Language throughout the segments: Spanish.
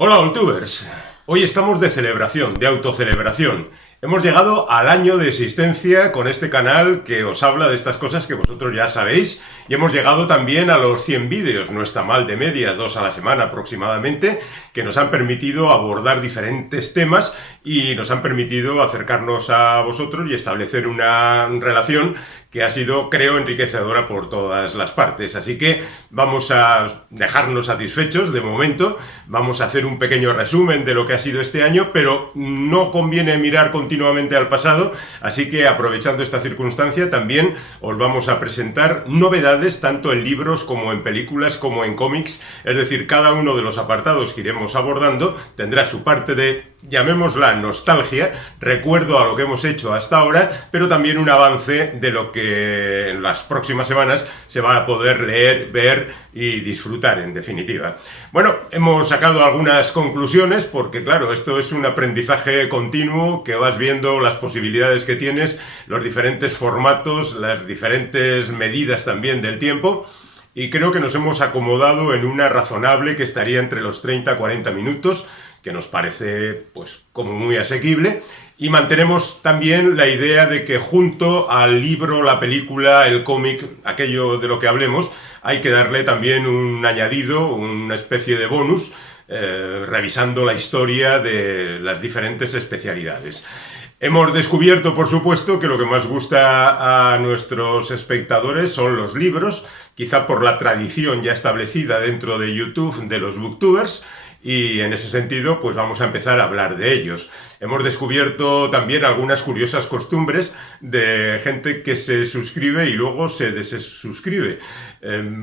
Hola, Oltubers. Hoy estamos de celebración, de autocelebración. Hemos llegado al año de existencia con este canal que os habla de estas cosas que vosotros ya sabéis, y hemos llegado también a los 100 vídeos, no está mal de media, 2 a la semana aproximadamente, que nos han permitido abordar diferentes temas y nos han permitido acercarnos a vosotros y establecer una relación que ha sido, creo, enriquecedora por todas las partes. Así que vamos a dejarnos satisfechos de momento, vamos a hacer un pequeño resumen de lo que ha sido este año, pero no conviene mirar continuamente al pasado, así que aprovechando esta circunstancia también os vamos a presentar novedades tanto en libros como en películas como en cómics, es decir, cada uno de los apartados que iremos abordando tendrá su parte de, llamémosla, nostalgia, recuerdo a lo que hemos hecho hasta ahora, pero también un avance de lo que en las próximas semanas se va a poder leer, ver y disfrutar, en definitiva. Bueno, hemos sacado algunas conclusiones porque, claro, esto es un aprendizaje continuo que vas viendo las posibilidades que tienes, los diferentes formatos, las diferentes medidas también del tiempo, y creo que nos hemos acomodado en una razonable que estaría entre los 30 a 40 minutos, que nos parece pues como muy asequible, y mantenemos también la idea de que junto al libro, la película, el cómic, aquello de lo que hablemos, hay que darle también un añadido, una especie de bonus, revisando la historia de las diferentes especialidades. Hemos descubierto, por supuesto, que lo que más gusta a nuestros espectadores son los libros, quizá por la tradición ya establecida dentro de YouTube de los booktubers, y en ese sentido pues vamos a empezar a hablar de ellos. Hemos descubierto también algunas curiosas costumbres de gente que se suscribe y luego se desuscribe.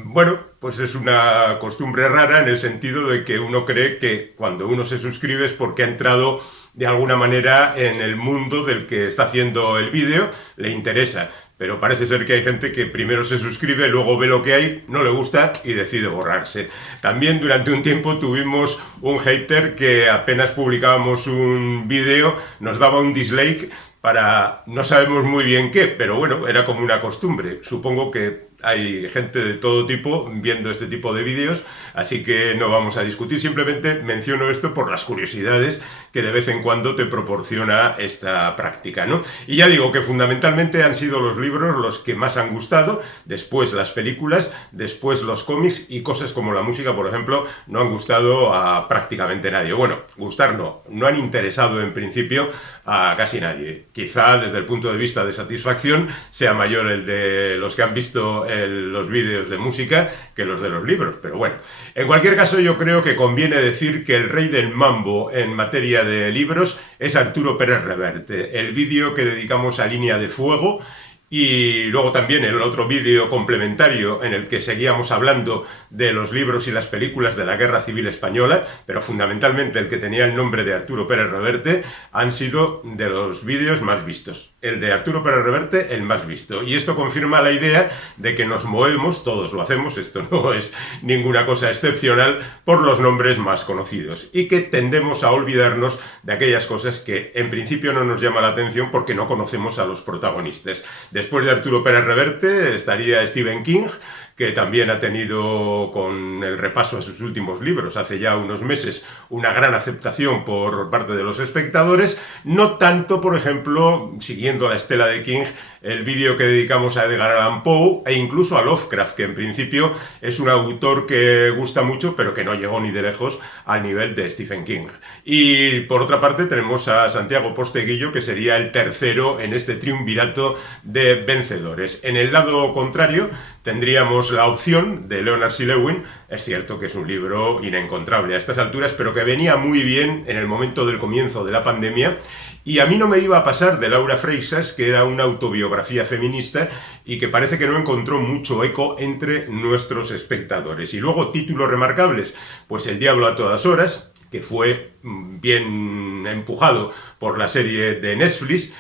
Bueno, pues es una costumbre rara en el sentido de que uno cree que cuando uno se suscribe es porque ha entrado de alguna manera en el mundo del que está haciendo el vídeo, le interesa. Pero parece ser que hay gente que primero se suscribe, luego ve lo que hay, no le gusta y decide borrarse. También durante un tiempo tuvimos un hater que apenas publicábamos un vídeo, nos daba un dislike para no sabemos muy bien qué, pero bueno, era como una costumbre. Supongo que hay gente de todo tipo viendo este tipo de vídeos, así que no vamos a discutir, simplemente menciono esto por las curiosidades que de vez en cuando te proporciona esta práctica, ¿no? Y ya digo que fundamentalmente han sido los libros los que más han gustado, después las películas, después los cómics, y cosas como la música, por ejemplo, no han gustado a prácticamente nadie. Bueno, gustar no han interesado en principio a casi nadie. Quizá desde el punto de vista de satisfacción sea mayor el de los que han visto los vídeos de música que los de los libros, pero bueno. En cualquier caso, yo creo que conviene decir que el rey del mambo en materia de libros es Arturo Pérez Reverte. El vídeo que dedicamos a Línea de Fuego, y luego también el otro vídeo complementario en el que seguíamos hablando de los libros y las películas de la Guerra Civil Española, pero fundamentalmente el que tenía el nombre de Arturo Pérez Reverte, han sido de los vídeos más vistos. El de Arturo Pérez Reverte, el más visto. Y esto confirma la idea de que nos movemos, todos lo hacemos, esto no es ninguna cosa excepcional, por los nombres más conocidos. Y que tendemos a olvidarnos de aquellas cosas que en principio no nos llama la atención porque no conocemos a los protagonistas. Después de Arturo Pérez Reverte estaría Stephen King, que también ha tenido, con el repaso a sus últimos libros hace ya unos meses, una gran aceptación por parte de los espectadores. No tanto, por ejemplo, siguiendo la estela de King, el vídeo que dedicamos a Edgar Allan Poe e incluso a Lovecraft, que en principio es un autor que gusta mucho, pero que no llegó ni de lejos al nivel de Stephen King. Y por otra parte tenemos a Santiago Posteguillo, que sería el tercero en este triunvirato de vencedores. En el lado contrario tendríamos la opción de Leonard C. Lewin. Es cierto que es un libro inencontrable a estas alturas, pero que venía muy bien en el momento del comienzo de la pandemia. Y a mí no me iba a pasar de Laura Freixas, que era una autobiografía feminista y que parece que no encontró mucho eco entre nuestros espectadores. Y luego títulos remarcables, pues El diablo a todas horas, que fue bien empujado por la serie de Netflix,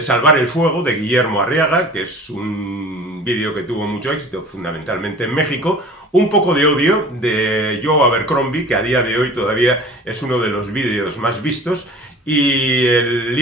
Salvar el fuego, de Guillermo Arriaga, que es un vídeo que tuvo mucho éxito, fundamentalmente en México. Un poco de odio, de Joe Abercrombie, que a día de hoy todavía es uno de los vídeos más vistos. Y el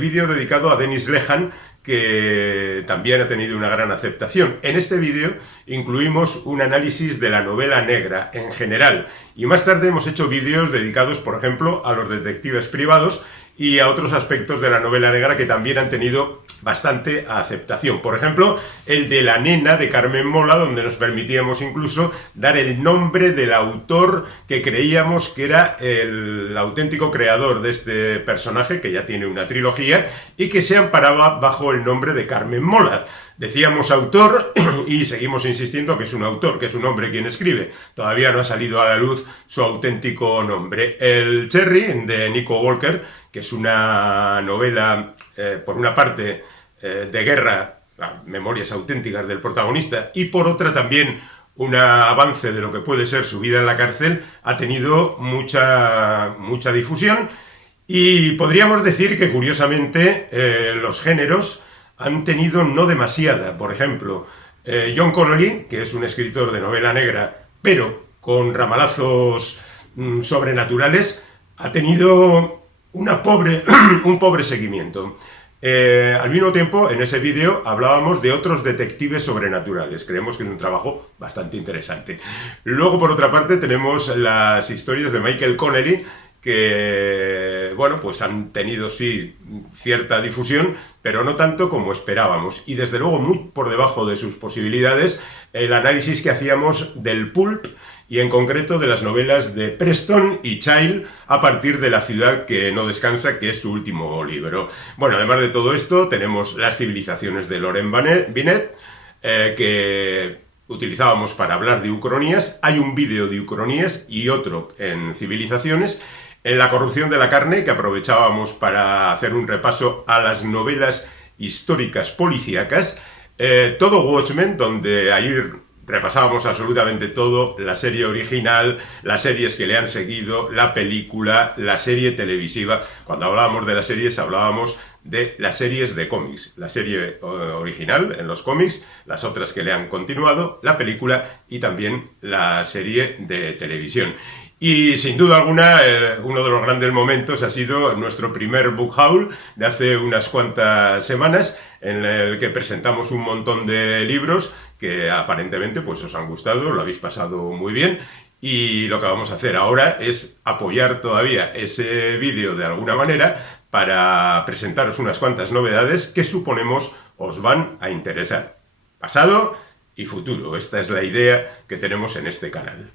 vídeo dedicado a Dennis Lehan, que también ha tenido una gran aceptación. En este vídeo incluimos un análisis de la novela negra en general y más tarde hemos hecho vídeos dedicados, por ejemplo, a los detectives privados y a otros aspectos de la novela negra que también han tenido bastante aceptación. Por ejemplo, el de La nena de Carmen Mola, donde nos permitíamos incluso dar el nombre del autor que creíamos que era el auténtico creador de este personaje, que ya tiene una trilogía, y que se amparaba bajo el nombre de Carmen Mola. Decíamos autor y seguimos insistiendo que es un autor, que es un hombre quien escribe. Todavía no ha salido a la luz su auténtico nombre. El Cherry, de Nico Walker, que es una novela, por una parte, de guerra, memorias auténticas del protagonista, y por otra también un avance de lo que puede ser su vida en la cárcel, ha tenido mucha difusión. Y podríamos decir que, curiosamente, los géneros han tenido no demasiada. Por ejemplo, John Connolly, que es un escritor de novela negra, pero con ramalazos sobrenaturales, ha tenido un pobre seguimiento. Al mismo tiempo, en ese vídeo hablábamos de otros detectives sobrenaturales. Creemos que es un trabajo bastante interesante. Luego, por otra parte, tenemos las historias de Michael Connelly, que, bueno, pues han tenido, sí, cierta difusión, pero no tanto como esperábamos. Y desde luego muy por debajo de sus posibilidades, el análisis que hacíamos del pulp, y en concreto de las novelas de Preston y Child, a partir de La ciudad que no descansa, que es su último libro. Bueno, además de todo esto, tenemos Las civilizaciones de Loren Binet, que utilizábamos para hablar de ucronías. Hay un vídeo de ucronías y otro en civilizaciones. En La corrupción de la carne, que aprovechábamos para hacer un repaso a las novelas históricas policíacas. Todo Watchmen, donde ahí repasábamos absolutamente todo, la serie original, las series que le han seguido, la película, la serie televisiva. Cuando hablábamos de las series, hablábamos de las series de cómics. La serie original en los cómics, las otras que le han continuado, la película y también la serie de televisión. Y sin duda alguna, uno de los grandes momentos ha sido nuestro primer book haul de hace unas cuantas semanas, en el que presentamos un montón de libros que aparentemente pues os han gustado, lo habéis pasado muy bien. Y lo que vamos a hacer ahora es apoyar todavía ese vídeo de alguna manera para presentaros unas cuantas novedades que suponemos os van a interesar. Pasado y futuro, esta es la idea que tenemos en este canal.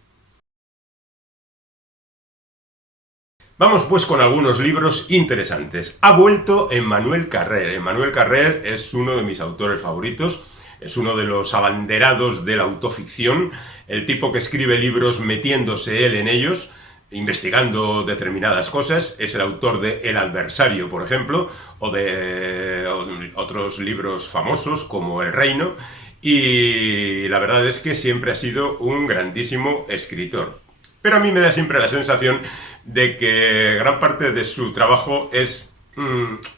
Vamos pues con algunos libros interesantes. Ha vuelto Emmanuel Carrère. Emmanuel Carrère es uno de mis autores favoritos, es uno de los abanderados de la autoficción, el tipo que escribe libros metiéndose él en ellos, investigando determinadas cosas. Es el autor de El adversario, por ejemplo, o de otros libros famosos como El reino, y la verdad es que siempre ha sido un grandísimo escritor. Pero a mí me da siempre la sensación de que gran parte de su trabajo es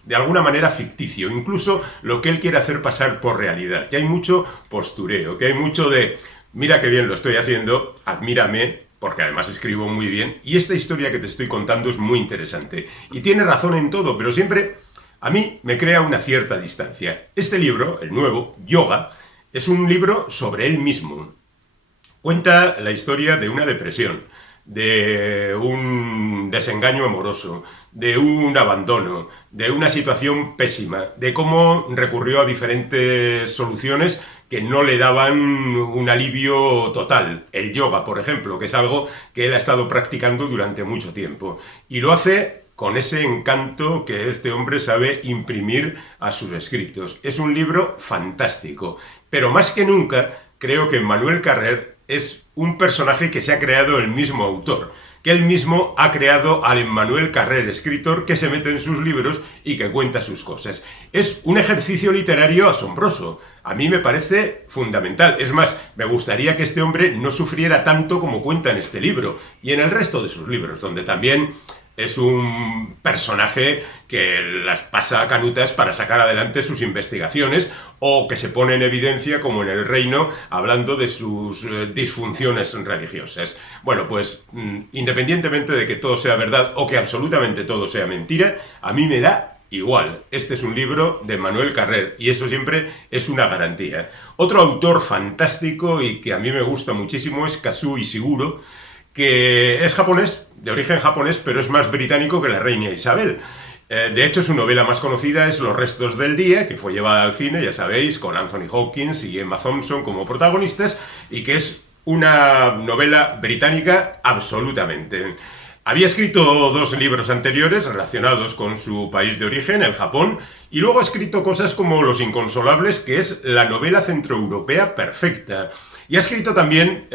de alguna manera ficticio, incluso lo que él quiere hacer pasar por realidad, que hay mucho postureo, que hay mucho de mira qué bien lo estoy haciendo, admírame, porque además escribo muy bien, y esta historia que te estoy contando es muy interesante. Y tiene razón en todo, pero siempre a mí me crea una cierta distancia. Este libro, el nuevo, Yoga, es un libro sobre él mismo. Cuenta la historia de una depresión, de un desengaño amoroso, de un abandono, de una situación pésima, de cómo recurrió a diferentes soluciones que no le daban un alivio total. El yoga, por ejemplo, que es algo que él ha estado practicando durante mucho tiempo. Y lo hace con ese encanto que este hombre sabe imprimir a sus escritos. Es un libro fantástico, pero más que nunca creo que Emmanuel Carrère es un personaje que se ha creado el mismo autor, que él mismo ha creado al Emmanuel Carrère escritor que se mete en sus libros y que cuenta sus cosas. Es un ejercicio literario asombroso. A mí me parece fundamental. Es más, me gustaría que este hombre no sufriera tanto como cuenta en este libro y en el resto de sus libros, donde también es un personaje que las pasa a canutas para sacar adelante sus investigaciones, o que se pone en evidencia, como en El reino, hablando de sus disfunciones religiosas. Bueno, pues independientemente de que todo sea verdad o que absolutamente todo sea mentira, a mí me da igual. Este es un libro de Manuel Carrer y eso siempre es una garantía. Otro autor fantástico y que a mí me gusta muchísimo es Kazuo Ishiguro, que es japonés, de origen japonés, pero es más británico que la reina Isabel. De hecho, su novela más conocida es Los restos del día, que fue llevada al cine, ya sabéis, con Anthony Hopkins y Emma Thompson como protagonistas, y que es una novela británica absolutamente. Había escrito 2 libros anteriores relacionados con su país de origen, el Japón, y luego ha escrito cosas como Los Inconsolables, que es la novela centroeuropea perfecta. Y ha escrito también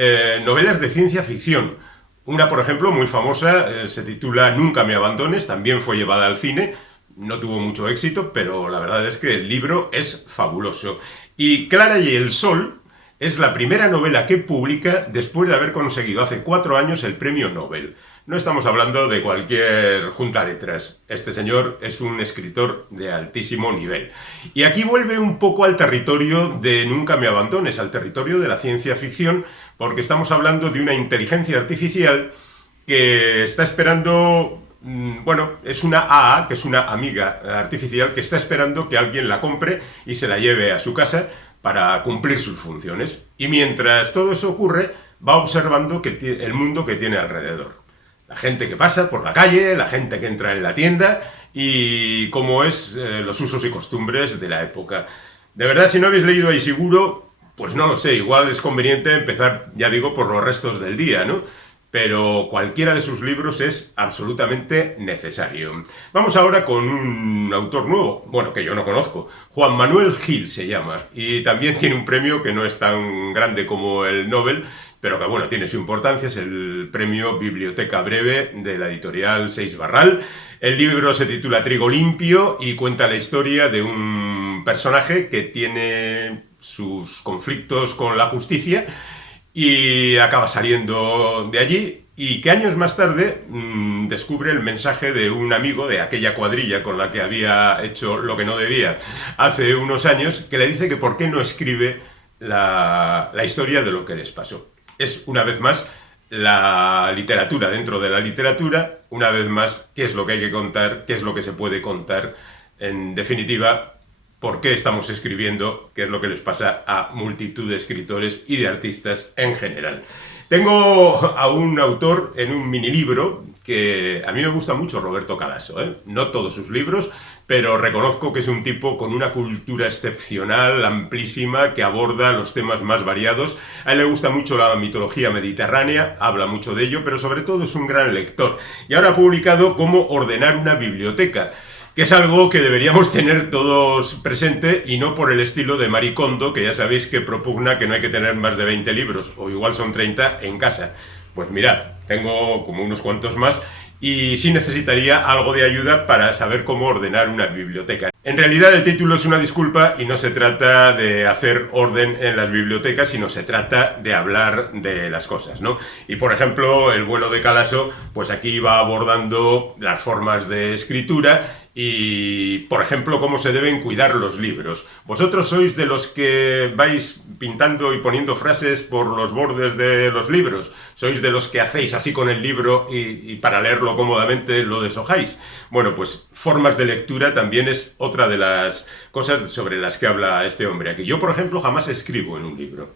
novelas de ciencia ficción. Una, por ejemplo, muy famosa, se titula Nunca me abandones, también fue llevada al cine, no tuvo mucho éxito, pero la verdad es que el libro es fabuloso. Y Clara y el Sol es la primera novela que publica después de haber conseguido hace 4 años el premio Nobel. No estamos hablando de cualquier junta letras. Este señor es un escritor de altísimo nivel. Y aquí vuelve un poco al territorio de Nunca me abandones, al territorio de la ciencia ficción, porque estamos hablando de una inteligencia artificial que está esperando, bueno, es una AA, que es una amiga artificial, que está esperando que alguien la compre y se la lleve a su casa para cumplir sus funciones. Y mientras todo eso ocurre, va observando el mundo que tiene alrededor. La gente que pasa por la calle, la gente que entra en la tienda y cómo es los usos y costumbres de la época. De verdad, si no habéis leído a Ishiguro, pues no lo sé, igual es conveniente empezar, ya digo, por Los restos del día, ¿no? Pero cualquiera de sus libros es absolutamente necesario. Vamos ahora con un autor nuevo, bueno, que yo no conozco. Juan Manuel Gil se llama, y también tiene un premio que no es tan grande como el Nobel, pero que bueno, tiene su importancia, es el premio Biblioteca Breve de la editorial Seix Barral. El libro se titula Trigo limpio y cuenta la historia de un personaje que tiene sus conflictos con la justicia y acaba saliendo de allí y que años más tarde descubre el mensaje de un amigo de aquella cuadrilla con la que había hecho lo que no debía hace unos años, que le dice que por qué no escribe la historia de lo que les pasó. Es, una vez más, la literatura dentro de la literatura, una vez más, qué es lo que hay que contar, qué es lo que se puede contar, en definitiva, por qué estamos escribiendo, qué es lo que les pasa a multitud de escritores y de artistas en general. Tengo a un autor en un mini libro que a mí me gusta mucho, Roberto Calasso, ¿eh? No todos sus libros, pero reconozco que es un tipo con una cultura excepcional, amplísima, que aborda los temas más variados. A él le gusta mucho la mitología mediterránea, habla mucho de ello, pero sobre todo es un gran lector. Y ahora ha publicado Cómo ordenar una biblioteca, que es algo que deberíamos tener todos presente y no por el estilo de Marie Kondo, que ya sabéis que propugna que no hay que tener más de 20 libros, o igual son 30 en casa. Pues mirad, tengo como unos cuantos más y sí necesitaría algo de ayuda para saber cómo ordenar una biblioteca. En realidad el título es una disculpa y no se trata de hacer orden en las bibliotecas, sino se trata de hablar de las cosas, ¿no? Y por ejemplo, el bueno de Calasso, pues aquí va abordando las formas de escritura y, por ejemplo, cómo se deben cuidar los libros. ¿Vosotros sois de los que vais pintando y poniendo frases por los bordes de los libros? ¿Sois de los que hacéis así con el libro y para leerlo cómodamente lo deshojáis? Bueno, pues formas de lectura también es otra de las cosas sobre las que habla este hombre aquí. Yo, por ejemplo, jamás escribo en un libro.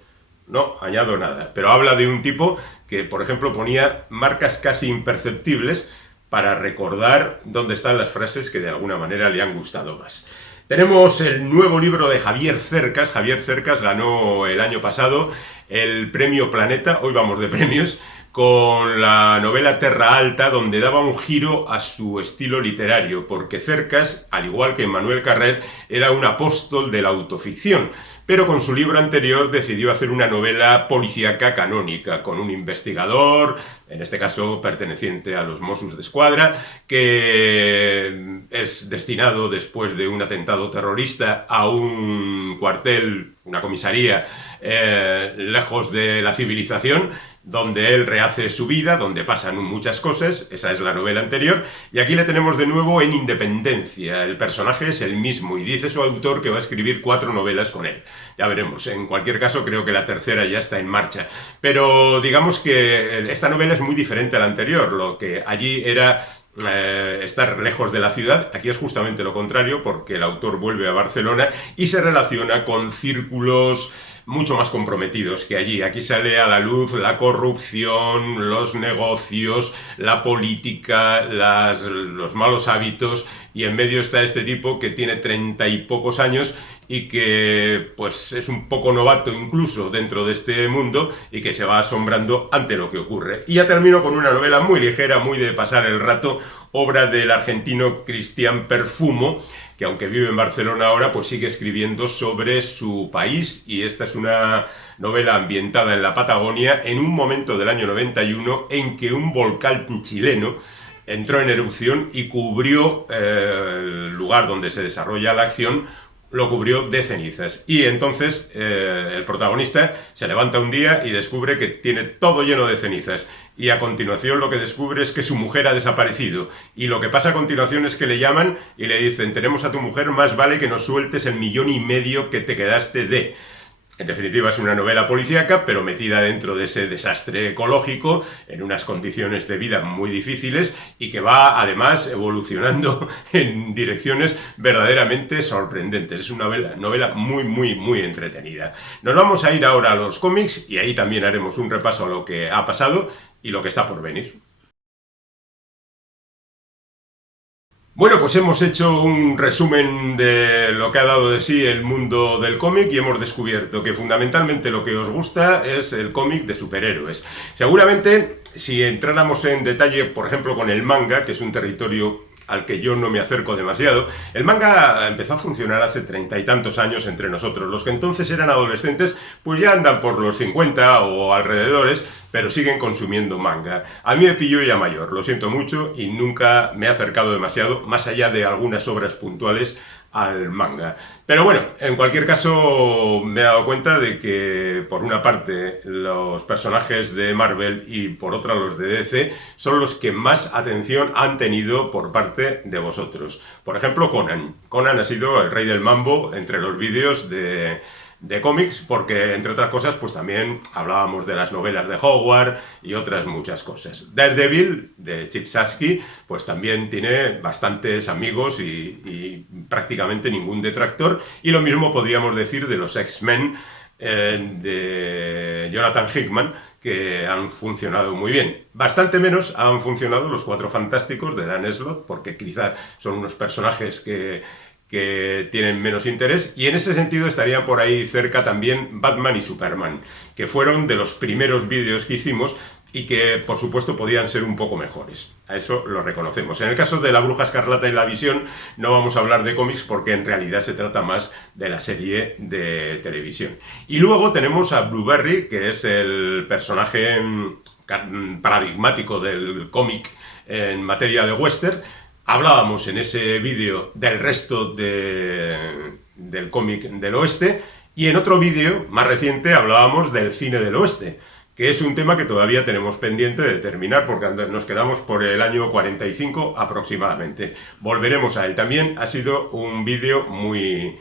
No añado nada. Pero habla de un tipo que, por ejemplo, ponía marcas casi imperceptibles para recordar dónde están las frases que de alguna manera le han gustado más. Tenemos el nuevo libro de Javier Cercas. Javier Cercas ganó el año pasado el premio Planeta, hoy vamos de premios, con la novela Terra Alta, donde daba un giro a su estilo literario, porque Cercas, al igual que Manuel Carrer, era un apóstol de la autoficción, pero con su libro anterior decidió hacer una novela policíaca canónica, con un investigador, en este caso perteneciente a los Mossos d'Esquadra, que es destinado después de un atentado terrorista a un cuartel, una comisaría, lejos de la civilización, donde él rehace su vida, donde pasan muchas cosas. Esa es la novela anterior, y aquí le tenemos de nuevo en Independencia. El personaje es el mismo y dice su autor que va a escribir 4 novelas con él. Ya veremos, en cualquier caso creo que la tercera ya está en marcha, pero digamos que esta novela es muy diferente a la anterior. Lo que allí era estar lejos de la ciudad. Aquí es justamente lo contrario, porque el autor vuelve a Barcelona y se relaciona con círculos mucho más comprometidos que allí. Aquí sale a la luz la corrupción, los negocios, la política, los malos hábitos, y en medio está este tipo que tiene 30 y pocos años y que pues es un poco novato incluso dentro de este mundo y que se va asombrando ante lo que ocurre. Y ya termino con una novela muy ligera, muy de pasar el rato, obra del argentino Cristian Perfumo, que aunque vive en Barcelona ahora, pues sigue escribiendo sobre su país, y esta es una novela ambientada en la Patagonia en un momento del año 91 en que un volcán chileno entró en erupción y cubrió el lugar donde se desarrolla la acción, lo cubrió de cenizas. Y entonces el protagonista se levanta un día y descubre que tiene todo lleno de cenizas. Y a continuación lo que descubre es que su mujer ha desaparecido. Y lo que pasa a continuación es que le llaman y le dicen: tenemos a tu mujer, más vale que nos sueltes el 1,5 millones que te quedaste de... En definitiva, es una novela policíaca, pero metida dentro de ese desastre ecológico, en unas condiciones de vida muy difíciles, y que va, además, evolucionando en direcciones verdaderamente sorprendentes. Es una novela muy, muy, muy entretenida. Nos vamos a ir ahora a los cómics, y ahí también haremos un repaso a lo que ha pasado y lo que está por venir. Bueno, pues hemos hecho un resumen de lo que ha dado de sí el mundo del cómic y hemos descubierto que fundamentalmente lo que os gusta es el cómic de superhéroes. Seguramente, si entráramos en detalle, por ejemplo, con el manga, que es un territorio al que yo no me acerco demasiado, el manga empezó a funcionar hace 30 y tantos años entre nosotros. Los que entonces eran adolescentes, pues ya andan por los 50 o alrededores, pero siguen consumiendo manga. A mí me pilló ya mayor, lo siento mucho, y nunca me he acercado demasiado, más allá de algunas obras puntuales, al manga. Pero bueno, en cualquier caso me he dado cuenta de que por una parte los personajes de Marvel y por otra los de DC son los que más atención han tenido por parte de vosotros. Por ejemplo, Conan. Conan ha sido el rey del mambo entre los vídeos de cómics, porque entre otras cosas pues también hablábamos de las novelas de Howard y otras muchas cosas. Daredevil de Chip Zdarsky pues también tiene bastantes amigos y prácticamente ningún detractor, y lo mismo podríamos decir de los X-Men de Jonathan Hickman, que han funcionado muy bien. Bastante menos han funcionado los Cuatro Fantásticos de Dan Slott, porque quizá son unos personajes que tienen menos interés, y en ese sentido estarían por ahí cerca también Batman y Superman, que fueron de los primeros vídeos que hicimos y que por supuesto podían ser un poco mejores. A eso lo reconocemos. En el caso de La Bruja Escarlata y La Visión no vamos a hablar de cómics porque en realidad se trata más de la serie de televisión. Y luego tenemos a Blueberry, que es el personaje paradigmático del cómic en materia de western. Hablábamos en ese vídeo del resto del cómic del oeste, y en otro vídeo más reciente hablábamos del cine del oeste, que es un tema que todavía tenemos pendiente de terminar porque nos quedamos por el año 45 aproximadamente. Volveremos a él. También ha sido un vídeo muy,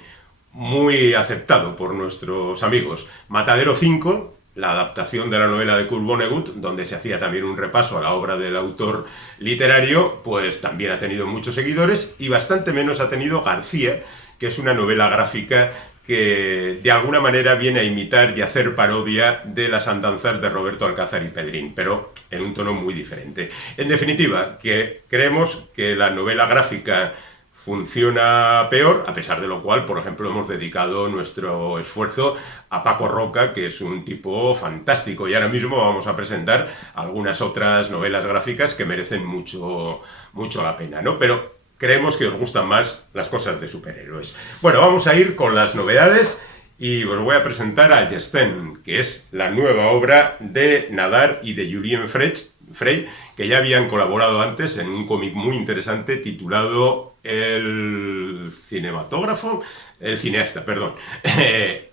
muy aceptado por nuestros amigos. Matadero 5, la adaptación de la novela de Kurt Vonnegut, donde se hacía también un repaso a la obra del autor literario, pues también ha tenido muchos seguidores, y bastante menos ha tenido García, que es una novela gráfica que de alguna manera viene a imitar y hacer parodia de las andanzas de Roberto Alcázar y Pedrín, pero en un tono muy diferente. En definitiva, que creemos que la novela gráfica funciona peor, a pesar de lo cual, por ejemplo, hemos dedicado nuestro esfuerzo a Paco Roca, que es un tipo fantástico, y ahora mismo vamos a presentar algunas otras novelas gráficas que merecen mucho, mucho la pena, ¿no? Pero creemos que os gustan más las cosas de superhéroes. Bueno, vamos a ir con las novedades y os voy a presentar a Yesten, que es la nueva obra de Nadar y de Julien Frey, que ya habían colaborado antes en un cómic muy interesante titulado El cineasta, perdón.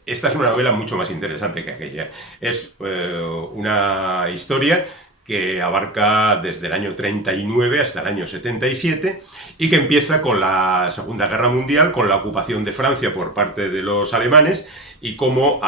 Esta es una novela mucho más interesante que aquella. Es una historia que abarca desde el año 39 hasta el año 77 y que empieza con la Segunda Guerra Mundial, con la ocupación de Francia por parte de los alemanes, y cómo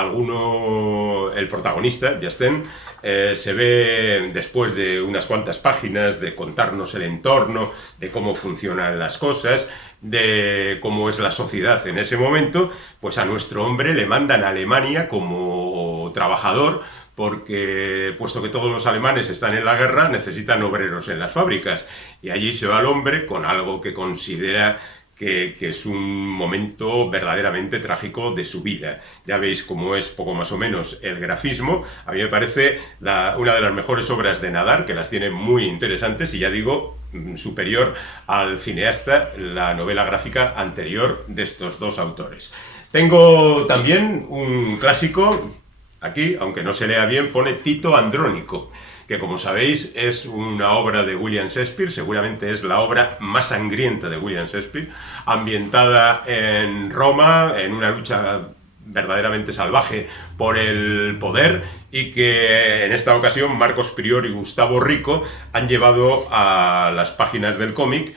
el protagonista, Justin, se ve después de unas cuantas páginas de contarnos el entorno, de cómo funcionan las cosas, de cómo es la sociedad en ese momento, pues a nuestro hombre le mandan a Alemania como trabajador, porque puesto que todos los alemanes están en la guerra, necesitan obreros en las fábricas. Y allí se va el hombre con algo que considera que es un momento verdaderamente trágico de su vida. Ya veis cómo es poco más o menos el grafismo. A mí me parece una de las mejores obras de Nadar, que las tiene muy interesantes, y ya digo, superior al cineasta, la novela gráfica anterior de estos dos autores. Tengo también un clásico. Aquí, aunque no se lea bien, pone Tito Andrónico, que como sabéis es una obra de William Shakespeare, seguramente es la obra más sangrienta de William Shakespeare, ambientada en Roma, en una lucha verdaderamente salvaje por el poder, y que en esta ocasión Marcos Prior y Gustavo Rico han llevado a las páginas del cómic,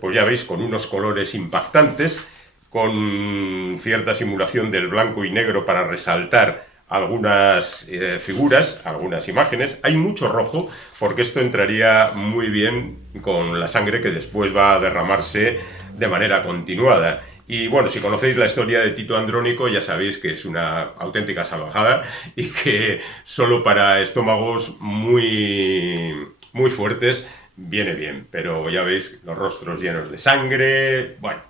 pues ya veis, con unos colores impactantes, con cierta simulación del blanco y negro para resaltar algunas figuras, algunas imágenes. Hay mucho rojo porque esto entraría muy bien con la sangre que después va a derramarse de manera continuada. Y bueno, si conocéis la historia de Tito Andrónico ya sabéis que es una auténtica salvajada y que solo para estómagos muy, muy fuertes viene bien. Pero ya veis los rostros llenos de sangre. Bueno,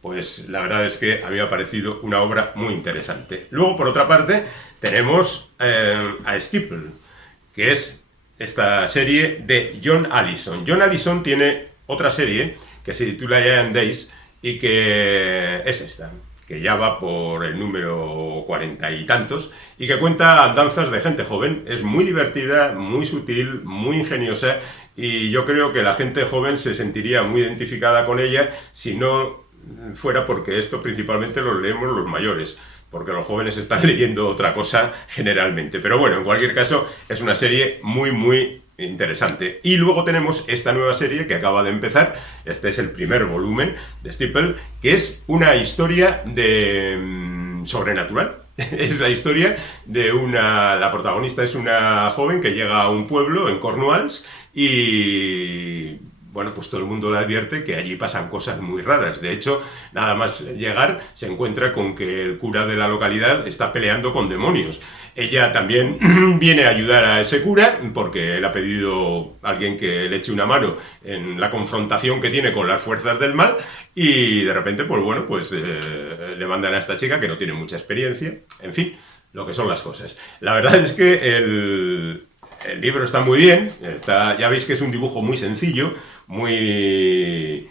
pues la verdad es que a mí me ha parecido una obra muy interesante. Luego, por otra parte, tenemos a Steeple, que es esta serie de John Allison. John Allison tiene otra serie que se titula Giant Days y que es esta, que ya va por el número 40 y tantos, y que cuenta andanzas de gente joven. Es muy divertida, muy sutil, muy ingeniosa, y yo creo que la gente joven se sentiría muy identificada con ella si no fuera porque esto principalmente lo leemos los mayores, porque los jóvenes están leyendo otra cosa generalmente. Pero bueno, en cualquier caso, es una serie muy, muy interesante. Y luego tenemos esta nueva serie que acaba de empezar. Este es el primer volumen de Steeple, que es una historia de sobrenatural. Es la historia de la protagonista es una joven que llega a un pueblo en Cornwalls y bueno, pues todo el mundo le advierte que allí pasan cosas muy raras. De hecho, nada más llegar, se encuentra con que el cura de la localidad está peleando con demonios. Ella también viene a ayudar a ese cura, porque le ha pedido a alguien que le eche una mano en la confrontación que tiene con las fuerzas del mal, y de repente, pues bueno, pues le mandan a esta chica que no tiene mucha experiencia. En fin, lo que son las cosas. La verdad es que el libro está muy bien, ya veis que es un dibujo muy sencillo, muy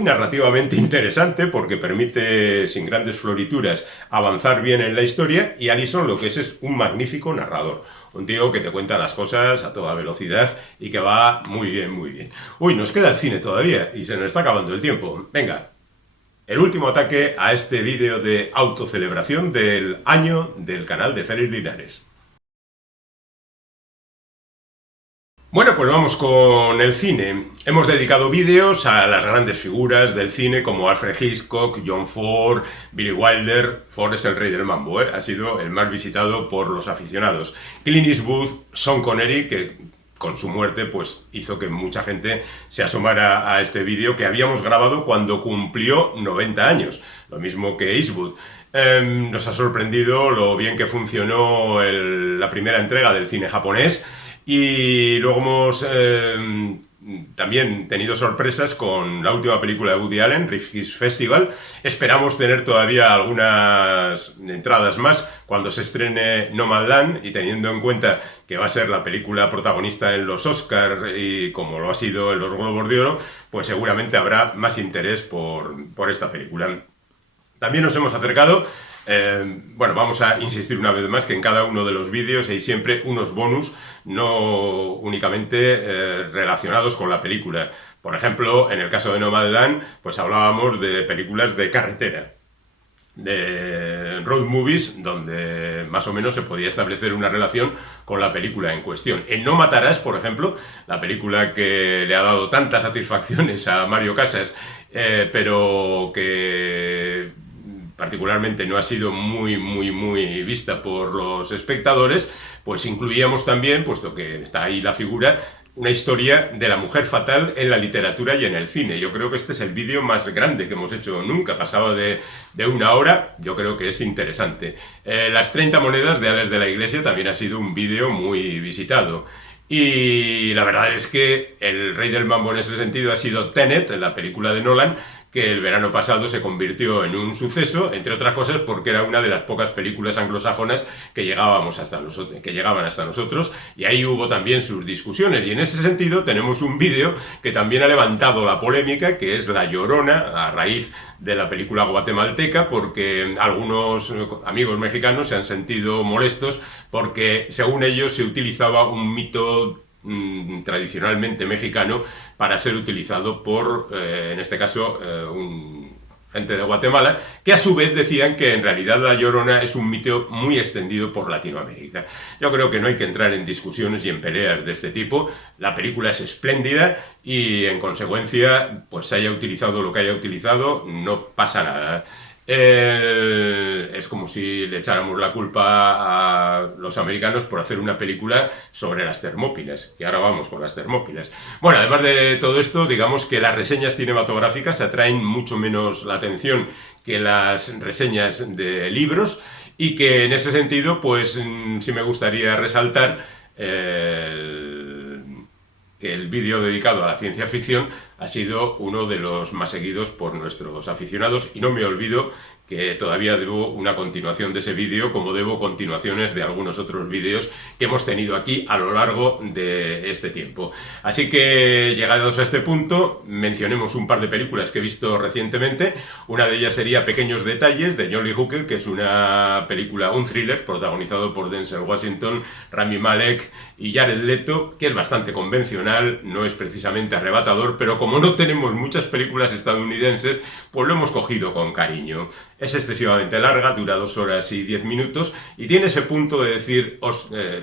narrativamente interesante, porque permite, sin grandes florituras, avanzar bien en la historia, y Allison lo que es un magnífico narrador. Un tío que te cuenta las cosas a toda velocidad y que va muy bien, muy bien. Uy, nos queda el cine todavía y se nos está acabando el tiempo. Venga, el último ataque a este vídeo de autocelebración del año del canal de Félix Linares. Bueno, pues vamos con el cine. Hemos dedicado vídeos a las grandes figuras del cine como Alfred Hitchcock, John Ford, Billy Wilder. Ford es el rey del mambo, ha sido el más visitado por los aficionados. Clint Eastwood, Sean Connery, que con su muerte pues hizo que mucha gente se asomara a este vídeo que habíamos grabado cuando cumplió 90 años, lo mismo que Eastwood. Nos ha sorprendido lo bien que funcionó la primera entrega del cine japonés. Y luego hemos también tenido sorpresas con la última película de Woody Allen, Riffs Festival. Esperamos tener todavía algunas entradas más cuando se estrene Nomadland, y teniendo en cuenta que va a ser la película protagonista en los Oscars y como lo ha sido en los Globos de Oro, pues seguramente habrá más interés por esta película. También nos hemos acercado. Bueno, vamos a insistir una vez más que en cada uno de los vídeos hay siempre unos bonus, no únicamente relacionados con la película. Por ejemplo, en el caso de Nomadland, pues hablábamos de películas de carretera, de road movies, donde más o menos se podía establecer una relación con la película en cuestión. En No Matarás, por ejemplo, la película que le ha dado tantas satisfacciones a Mario Casas, pero que particularmente no ha sido muy vista por los espectadores, pues incluíamos también, puesto que está ahí la figura, una historia de la mujer fatal en la literatura y en el cine. Yo creo que este es el vídeo más grande que hemos hecho nunca, pasaba de 1 hora, yo creo que es interesante. Las 30 monedas de Ales de la Iglesia también ha sido un vídeo muy visitado. Y la verdad es que el rey del mambo en ese sentido ha sido Tenet, la película de Nolan, que el verano pasado se convirtió en un suceso, entre otras cosas porque era una de las pocas películas anglosajonas que llegaban hasta nosotros, y ahí hubo también sus discusiones, y en ese sentido tenemos un vídeo que también ha levantado la polémica, que es La Llorona, a raíz de la película guatemalteca, porque algunos amigos mexicanos se han sentido molestos porque, según ellos, se utilizaba un mito tradicionalmente mexicano para ser utilizado por, en este caso, gente de Guatemala, que a su vez decían que en realidad La Llorona es un mito muy extendido por Latinoamérica. Yo creo que no hay que entrar en discusiones y en peleas de este tipo. La película es espléndida y, en consecuencia, pues se haya utilizado lo que haya utilizado, no pasa nada. Es como si le echáramos la culpa a los americanos por hacer una película sobre las Termópilas, que ahora vamos con las Termópilas. Bueno, además de todo esto, digamos que las reseñas cinematográficas atraen mucho menos la atención que las reseñas de libros, y que en ese sentido, pues sí me gustaría resaltar que el vídeo dedicado a la ciencia ficción ha sido uno de los más seguidos por nuestros aficionados, y no me olvido que todavía debo una continuación de ese vídeo, como debo continuaciones de algunos otros vídeos que hemos tenido aquí a lo largo de este tiempo. Así que, llegados a este punto, mencionemos un par de películas que he visto recientemente. Una de ellas sería Pequeños Detalles, de John Lee Hooker, que es una película, un thriller, protagonizado por Denzel Washington, Rami Malek y Jared Leto, que es bastante convencional, no es precisamente arrebatador, pero como no tenemos muchas películas estadounidenses, pues lo hemos cogido con cariño. Es excesivamente larga, dura 2 horas y 10 minutos, y tiene ese punto de decir,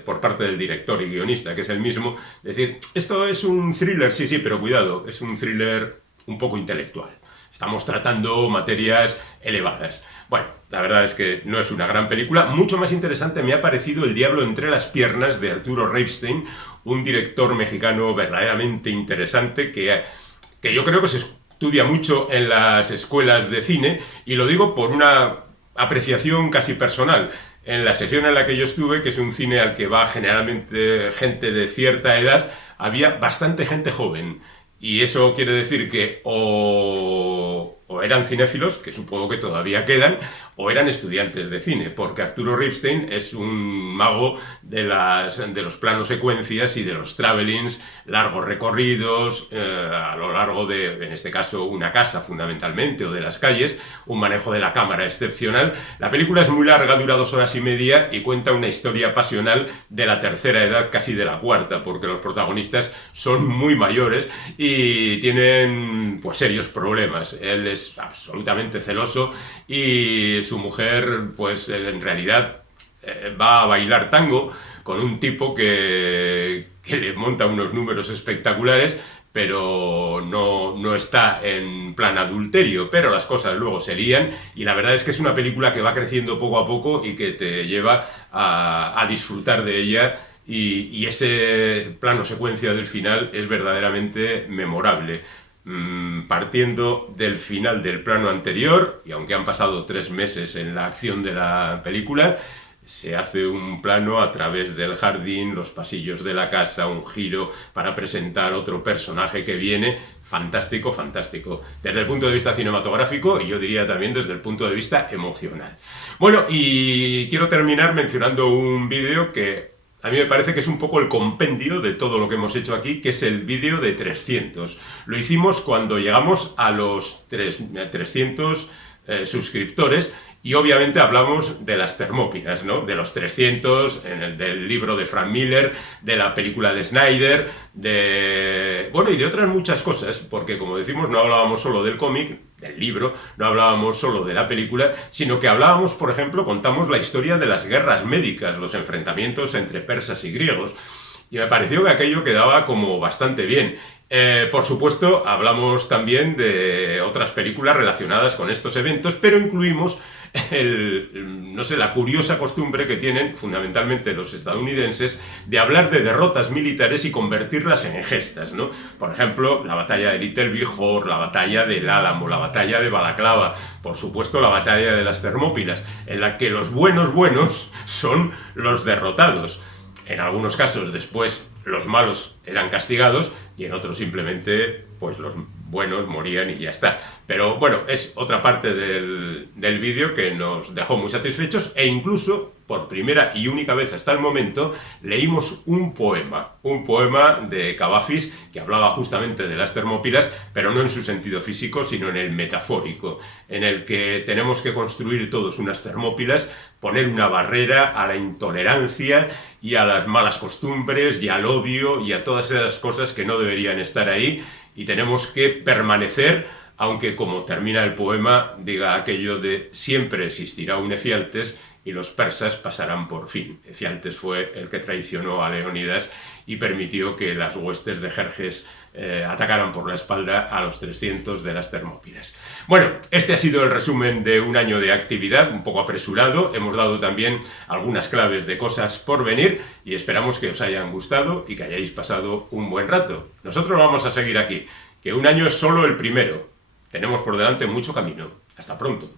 por parte del director y guionista, que es el mismo, decir, esto es un thriller, sí, pero cuidado, es un thriller un poco intelectual. Estamos tratando materias elevadas. Bueno, la verdad es que no es una gran película. Mucho más interesante me ha parecido El diablo entre las piernas, de Arturo Ripstein, un director mexicano verdaderamente interesante que yo creo que se estudia mucho en las escuelas de cine, y lo digo por una apreciación casi personal. En la sesión en la que yo estuve, que es un cine al que va generalmente gente de cierta edad, había bastante gente joven. Y eso quiere decir que o eran cinéfilos, que supongo que todavía quedan, o eran estudiantes de cine, porque Arturo Ripstein es un mago de los planos secuencias y de los travelings, largos recorridos, a lo largo de, en este caso, una casa fundamentalmente, o de las calles, un manejo de la cámara excepcional. La película es muy larga, dura 2 horas y media, y cuenta una historia pasional de la tercera edad, casi de la cuarta, porque los protagonistas son muy mayores y tienen, pues, serios problemas. Él es absolutamente celoso, y su mujer, pues, en realidad va a bailar tango con un tipo que le monta unos números espectaculares, pero no está en plan adulterio, pero las cosas luego se lían, y la verdad es que es una película que va creciendo poco a poco y que te lleva a disfrutar de ella, y ese plano secuencia del final es verdaderamente memorable. Partiendo del final del plano anterior, y aunque han pasado 3 meses en la acción de la película, se hace un plano a través del jardín, los pasillos de la casa, un giro para presentar otro personaje que viene. Fantástico, fantástico. Desde el punto de vista cinematográfico, y yo diría también desde el punto de vista emocional. Bueno, y quiero terminar mencionando un vídeo que a mí me parece que es un poco el compendio de todo lo que hemos hecho aquí, que es el vídeo de 300. Lo hicimos cuando llegamos a los 300 suscriptores, y obviamente hablamos de las Termópilas, ¿no? De los 300, del libro de Frank Miller, de la película de Snyder, y de otras muchas cosas, porque, como decimos, no hablábamos solo del cómic, del libro, no hablábamos solo de la película, sino que hablábamos, por ejemplo, contamos la historia de las guerras médicas, los enfrentamientos entre persas y griegos, y me pareció que aquello quedaba como bastante bien. Por supuesto, hablamos también de otras películas relacionadas con estos eventos, pero incluimos no sé, la curiosa costumbre que tienen fundamentalmente los estadounidenses de hablar de derrotas militares y convertirlas en gestas, ¿no? Por ejemplo, la batalla de Little Bihor, la batalla del Álamo, la batalla de Balaclava, por supuesto la batalla de las Termópilas, en la que los buenos son los derrotados. En algunos casos después los malos eran castigados y en otros simplemente pues los buenos morían y ya está. Pero bueno, es otra parte del vídeo que nos dejó muy satisfechos e incluso por primera y única vez hasta el momento leímos un poema de Cavafis que hablaba justamente de las Termópilas, pero no en su sentido físico, sino en el metafórico, en el que tenemos que construir todos unas Termópilas, poner una barrera a la intolerancia y a las malas costumbres y al odio y a todas esas cosas que no deberían estar ahí, y tenemos que permanecer, aunque como termina el poema diga aquello de siempre existirá un Efialtes y los persas pasarán por fin. Efialtes fue el que traicionó a Leónidas y permitió que las huestes de Jerjes atacaran por la espalda a los 300 de las Termópilas. Bueno, este ha sido el resumen de un año de actividad, un poco apresurado. Hemos dado también algunas claves de cosas por venir y esperamos que os hayan gustado y que hayáis pasado un buen rato. Nosotros vamos a seguir aquí, que un año es solo el primero. Tenemos por delante mucho camino. Hasta pronto.